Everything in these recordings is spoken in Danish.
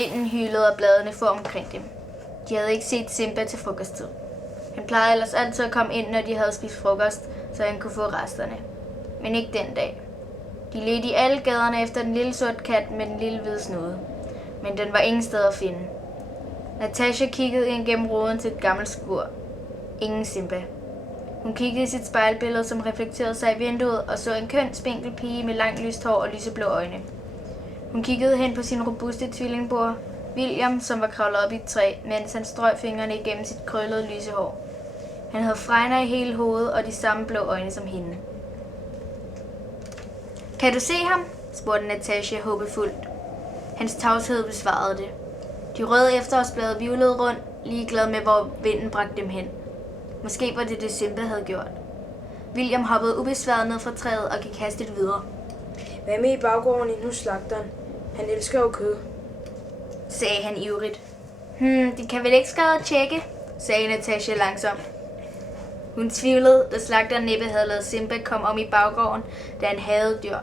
Vinden hylede, og bladene for omkring dem. De havde ikke set Simba til frokosttid. Han plejede ellers altid at komme ind, når de havde spist frokost, så han kunne få resterne. Men ikke den dag. De ledte i alle gaderne efter den lille sort kat med den lille hvide snude. Men den var ingen sted at finde. Natasha kiggede ind gennem ruden til et gammelt skur. Ingen Simba. Hun kiggede i sit spejlbillede, som reflekterede sig i vinduet, og så en køn, spinkel pige med langt lyst hår og lyseblå øjne. Hun kiggede hen på sin robuste tvillingbror, William, som var kravlet op i et træ, mens han strøg fingrene igennem sit krøllede lyse hår. Han havde fregner i hele hovedet og de samme blå øjne som hende. Kan du se ham? Spurgte Natasha håbefuldt. Hans tavshed besvarede det. De røde efterårsblade hvirvlede rundt, ligeglad med, hvor vinden bragte dem hen. Måske var det Simba havde gjort. William hoppede ubesværet ned fra træet og gik hastigt videre. Hvad med i baggården inde hos slagteren? Han elsker jo kød, sagde han ivrigt. De kan vel ikke skade at tjekke, sagde Natasha langsomt. Hun tvivlede, da slagteren næppe havde ladet Simba komme om i baggården, da han havde dyr.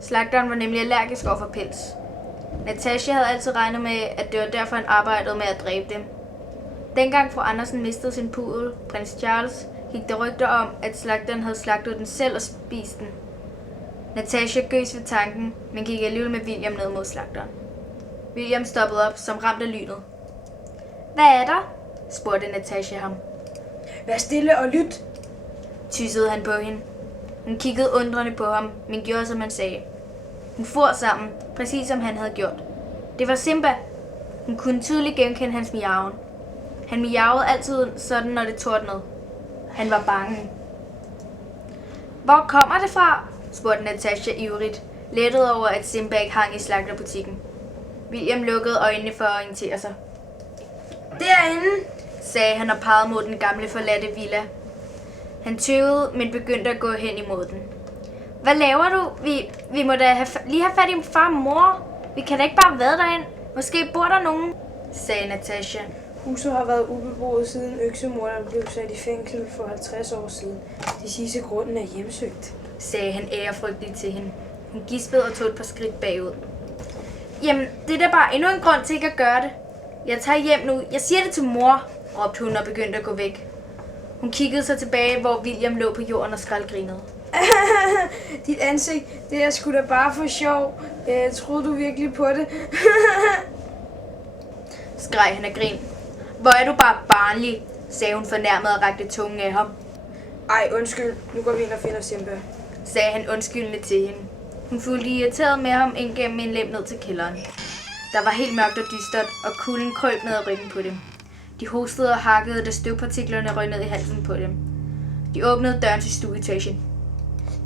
Slagteren var nemlig allergisk over for pels. Natasha havde altid regnet med, at det var derfor han arbejdede med at dræbe dem. Dengang fru Andersen mistede sin pudel, prins Charles, gik der rygter om, at slagteren havde slagtet den selv og spist den. Natasha gøs ved tanken, men gik alligevel med William ned mod slagteren. William stoppede op, som ramt af lynet. Hvad er der? Spurgte Natasha ham. Vær stille og lyt, Tyssede han på hende. Hun kiggede undrende på ham, men gjorde som han sagde. Hun for sammen, præcis som han havde gjort. Det var Simba. Hun kunne tydeligt genkende hans miaven. Han miavede altid sådan, når det tordnede. Han var bange. Hvor kommer det fra? Spurgte Natasha ivrigt, lettet over, at Simba ikke hang i slagterbutikken. William lukkede øjnene for at orientere sig. derinde, Sagde han og pegede mod den gamle forladte villa. Han tøvede, men begyndte at gå hen imod den. Hvad laver du? Vi må da lige have fat i far og mor. Vi kan da ikke bare være derind. Måske bor der nogen, sagde Natasha. Huset har været ubeboet siden øksemorderen blev sat i fængsel for 50 år siden. De siges at grunden er hjemsøgt, sagde han ærefrygteligt til hende. Hun gispede og tog et par skridt bagud. Jamen, det er da bare endnu en grund til ikke at gøre det. Jeg tager hjem nu. Jeg siger det til mor, råbte hun og begyndte at gå væk. Hun kiggede sig tilbage, hvor William lå på jorden og skraldgrinede. Dit ansigt, det er sgu da bare for sjov. Troede du virkelig på det? Skreg han af grin. Hvor er du bare barnlig, sagde hun fornærmet og rakte tungen af ham. Ej, undskyld. Nu går vi ind og finder Simba, sagde han undskyldende til hende. Hun fulgte irriteret med ham ind gennem en lem ned til kælderen. Der var helt mørkt og dystert, og kulden krøb ned ad ryggen på dem. De hostede og hakkede, da støvpartiklerne røg ned i halsen på dem. De åbnede døren til stueetagen.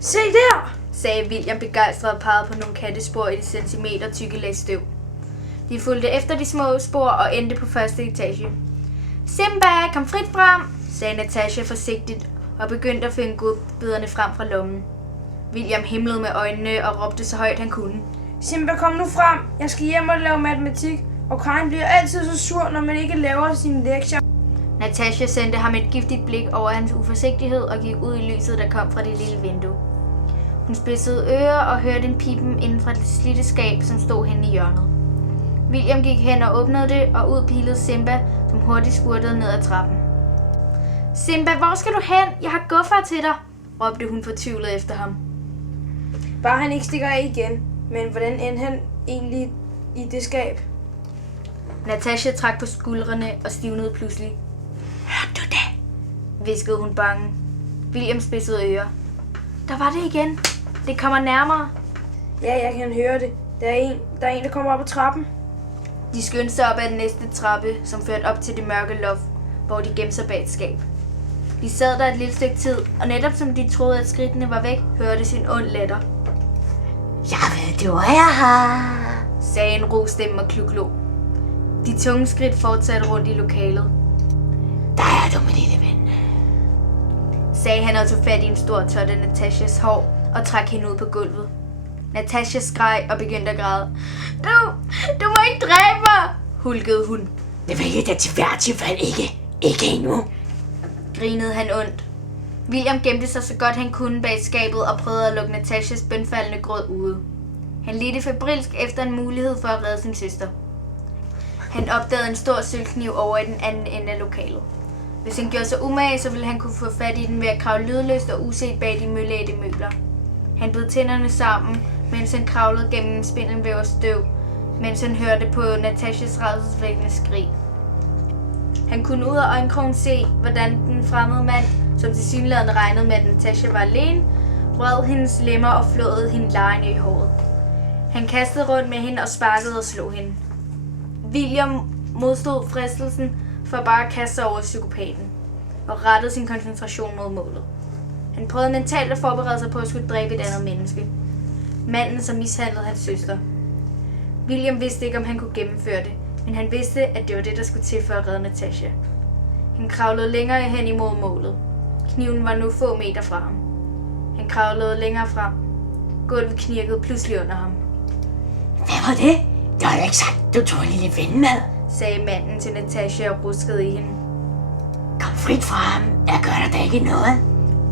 Se der, sagde William begejstret og pegede på nogle kattespor i de centimeter tykke lag støv. De fulgte efter de små spor og endte på første etage. Simba, kom frit frem, sagde Natasha forsigtigt og begyndte at finde godbiderne frem fra lommen. William himlede med øjnene og råbte så højt han kunne. Simba, kom nu frem. Jeg skal hjem og lave matematik, og Karin bliver altid så sur, når man ikke laver sine lektier. Natasha sendte ham et giftigt blik over hans uforsigtighed og gik ud i lyset, der kom fra det lille vindue. Hun spidsede ører og hørte en pipen inden fra det slidte skab, som stod henne i hjørnet. William gik hen og åbnede det, og ud pilede Simba, som hurtigt spurtede ned ad trappen. Simba, hvor skal du hen? Jeg har guffer til dig, råbte hun fortvivlet efter ham. Bare han ikke stikker af igen. Men hvordan endte han egentlig i det skab? Natasha trak på skuldrene og stivnede pludselig. Hørte du det? Hviskede hun bange. William spidsede ører. Der var det igen. Det kommer nærmere. Ja, jeg kan høre det. Der er en, der kommer op ad trappen. De skyndte sig op ad den næste trappe, som førte op til det mørke loft, hvor de gemte sig bag et skab. De sad der et lille stykke tid, og netop som de troede, at skridtene var væk, hørte sin ond latter. Jeg ved, du er her, sagde en ro stemme og kluklo. De tunge skridt fortsatte rundt i lokalet. Der er du, min lille ven, sagde han og tog fat i en stor tot af Natashas hår og trak hende ud på gulvet. Natasha skreg og begyndte at græde. Du må ikke dræbe mig, hulkede hun. Det vil jeg da til hvert fald ikke. Ikke endnu, grinede han ondt. William gemte sig så godt han kunne bag skabet og prøvede at lukke Natashas bønfaldende gråd ude. Han ledte febrilsk efter en mulighed for at redde sin søster. Han opdagede en stor sølvkniv over i den anden ende af lokalet. Hvis han gjorde sig umage, så ville han kunne få fat i den ved at kravle lydløst og uset bag de møllædte møbler. Han bed tænderne sammen, mens han kravlede gennem en spindelvæv af støv, mens han hørte på Natashas rædselsvækkende skrig. Han kunne ud af øjenkrogen se, hvordan den fremmede mand, som tilsyneladende regnede med, at Natasha var alene, vred hendes lemmer og flåede hende lejende i håret. Han kastede rundt med hende og sparkede og slog hende. William modstod fristelsen for bare at kaste sig over psykopaten og rettede sin koncentration mod målet. Han prøvede mentalt at forberede sig på at skulle dræbe et andet menneske. Manden, som mishandlede hans søster. William vidste ikke, om han kunne gennemføre det, men han vidste, at det var det, der skulle til for at redde Natasha. Han kravlede længere hen imod målet. Kniven var nu få meter fra ham. Han kravlede længere frem. Gulvet knirkede pludselig under ham. Hvad var det? Det var da ikke sagt, du tog en lille ven med, sagde manden til Natasha og ruskede i hende. Kom frit fra ham, jeg gør dig da ikke noget.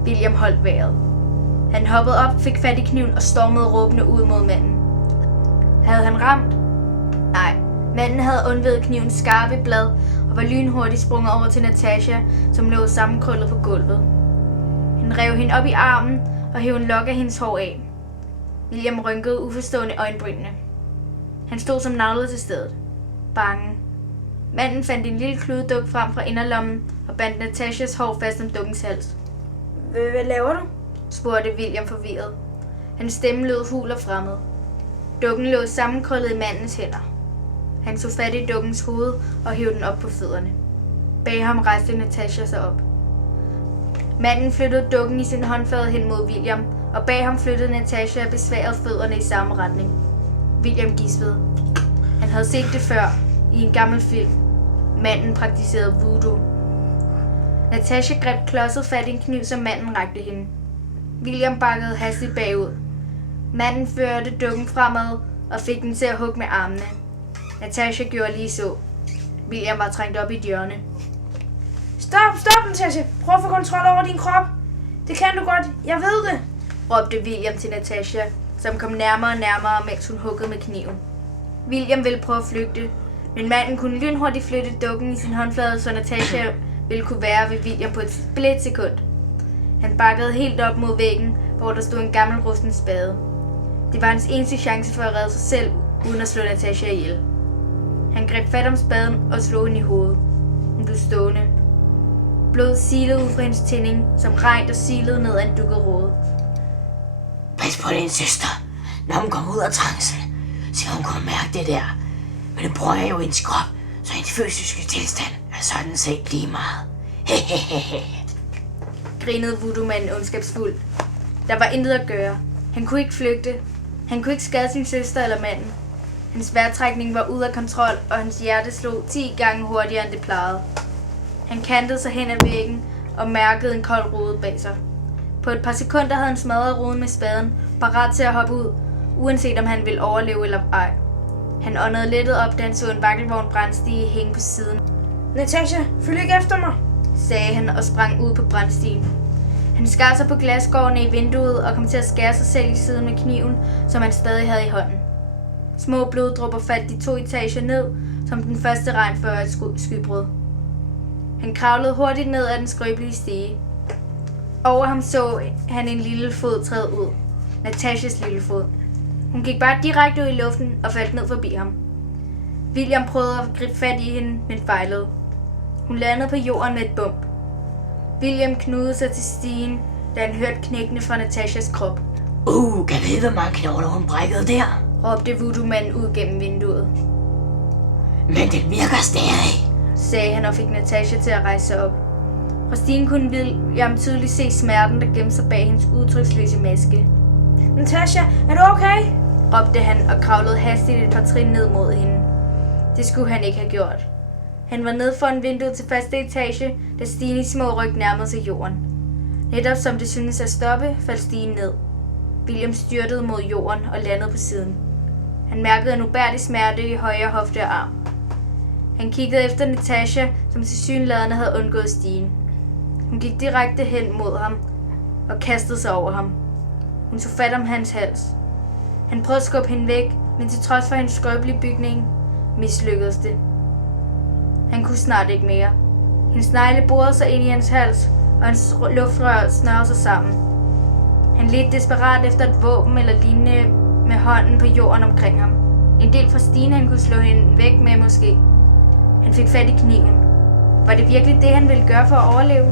William holdt vejret. Han hoppede op, fik fat i kniven og stormede råbende ud mod manden. Havde han ramt? Nej. Manden havde undvedet knivens skarpe blad og var lynhurtigt sprunget over til Natasha, som lå sammenkrøllet på gulvet. Han rev hende op i armen og hev en lok af hendes hår af. William rynkede uforstående øjenbrynene. Han stod som naglet til stedet. Bange. Manden fandt en lille kludeduk frem fra inderlommen og bandt Natashas hår fast om dukkens hals. Hvad laver du? Spurgte William forvirret. Hans stemme lød hul og fremmed. Dukken lå sammenkrøllet i mandens hænder. Han tog fat i dukkens hoved og hev den op på fødderne. Bag ham rejste Natasha sig op. Manden flyttede dukken i sin håndflade hen mod William, og bag ham flyttede Natasha besværet fødderne i samme retning. William gispede. Han havde set det før i en gammel film. Manden praktiserede voodoo. Natasha greb klodset fat i en kniv, som manden rakte hende. William bakkede hastigt bagud. Manden førte dukken fremad og fik den til at hugge med armene. Natasha gjorde lige så. William var trængt op i et hjørne. Stop, Natasha. Prøv at få kontrol over din krop. Det kan du godt. Jeg ved det. Råbte William til Natasha, som kom nærmere og nærmere, mens hun huggede med kniven. William ville prøve at flygte, men manden kunne lynhurtigt flytte dukken i sin håndflade, så Natasha ville kunne være ved William på et splitsekund. Han bakkede helt op mod væggen, hvor der stod en gammel rusten spade. Det var hans eneste chance for at redde sig selv, uden at slå Natasha ihjel. Han greb fat om spaden og slog hende i hovedet. Hun blev stående. Blod silede ud fra hendes tænding, som regn og silede ned ad en dukket rode. Pas på din søster, når hun kommer ud af trængsel, så hun kunne mærke det der. Men det bruger jeg jo hendes krop, så hendes fysiske tilstand er sådan set lige meget. Hehehehe. Grinede voodoo-manden ondskabsfuldt. Der var intet at gøre. Han kunne ikke flygte. Han kunne ikke skade sin søster eller manden. Hans vejrtrækning var ude af kontrol, og hans hjerte slog 10 gange hurtigere, end det plejede. Han kantede sig hen ad væggen og mærkede en kold rode bag sig. På et par sekunder havde han smadret roden med spaden, parat til at hoppe ud, uanset om han ville overleve eller ej. Han åndede lettet op, da han så en vakkelvogn brandstige hænge på siden. Natasha, følg ikke efter mig, sagde han og sprang ud på brandstien. Han skar sig på glasskårene i vinduet og kom til at skære sig selv i siden med kniven, som han stadig havde i hånden. Små bloddrupper faldt de 2 etager ned, som den første regn før et skybrud. Han kravlede hurtigt ned ad den skrøbelige stige. Over ham så han en lille fod træde ud. Natashas lille fod. Hun gik bare direkte ud i luften og faldt ned forbi ham. William prøvede at gribe fat i hende, men fejlede. Hun landede på jorden med et bump. William knudede sig til stigen, da han hørte knækkene fra Natashas krop. Kan jeg vide, hvor mange knogler hun brækkede der? Råbte voodoo-manden ud gennem vinduet. Men den virker stadig, sagde han og fik Natasha til at rejse sig op. Fra stigen kunne William tydeligt se smerten, der gemte sig bag hendes udtryksløse maske. Natasha, er du okay? Råbte han og kravlede hastigt et par trin ned mod hende. Det skulle han ikke have gjort. Han var nede foran vinduet til første etage, da stigen i små ryk nærmede sig jorden. Netop som det syntes at stoppe, faldt stigen ned. William styrtede mod jorden og landede på siden. Han mærkede en ubærlig smerte i højre hofte og arm. Han kiggede efter Natasha, som tilsyneladende havde undgået stigen. Hun gik direkte hen mod ham og kastede sig over ham. Hun tog fat om hans hals. Han prøvede at skubbe hende væk, men til trods for hendes skrøbelige bygning, mislykkedes det. Han kunne snart ikke mere. Hendes negle borede sig ind i hans hals, og hans luftrør snørrede sig sammen. Han ledte desperat efter et våben eller lignende med hånden på jorden omkring ham. En del fra Stine, han kunne slå hende væk med måske. Han fik fat i kniven. Var det virkelig det, han ville gøre for at overleve?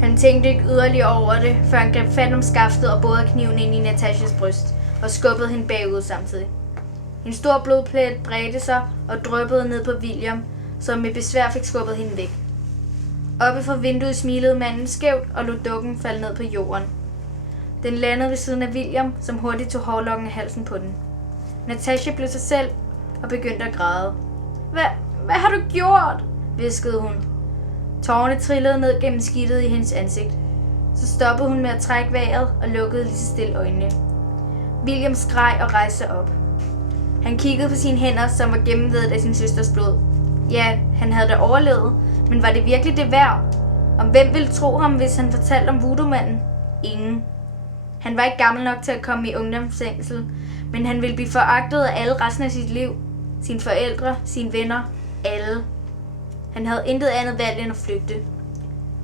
Han tænkte ikke yderligere over det, før han greb fat om skaftet og borede kniven ind i Natashas bryst og skubbede hende bagud samtidig. En stor blodplet bredte sig og dryppede ned på William, som med besvær fik skubbet hende væk. Oppe fra vinduet smilede manden skævt og lod dukken falde ned på jorden. Den landede ved siden af William, som hurtigt tog hårlokken af halsen på den. Natasha blev sig selv og begyndte at græde. Hvad har du gjort? Hviskede hun. Tårerne trillede ned gennem skidtet i hendes ansigt. Så stoppede hun med at trække vejret og lukkede lige så stille øjnene. William skreg og rejste sig op. Han kiggede på sine hænder, som var gennemvædet af sin søsters blod. Ja, han havde da overlevet, men var det virkelig det værd? Om hvem ville tro ham, hvis han fortalte om voodoo-manden? Ingen. Han var ikke gammel nok til at komme i ungdomsfængsel, men han ville blive foragtet af alle resten af sit liv. Sine forældre, sine venner, alle. Han havde intet andet valg end at flygte.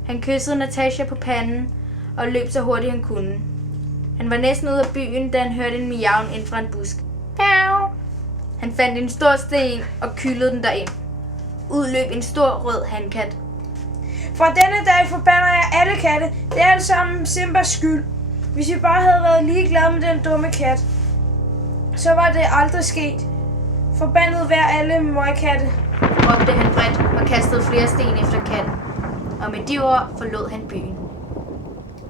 Han kyssede Natasha på panden og løb så hurtigt han kunne. Han var næsten ude af byen, da han hørte en miauen ind fra en busk. Miau! Han fandt en stor sten og kyldede den derind. Ud løb en stor rød hankat. Fra denne dag forbander jeg alle katte. Det er alt sammen Simbas skyld. Hvis I bare havde været ligeglade med den dumme kat, så var det aldrig sket. Forbandet vær alle møgkatte, Råbte han bredt og kastede flere sten efter katten. Og med de ord forlod han byen.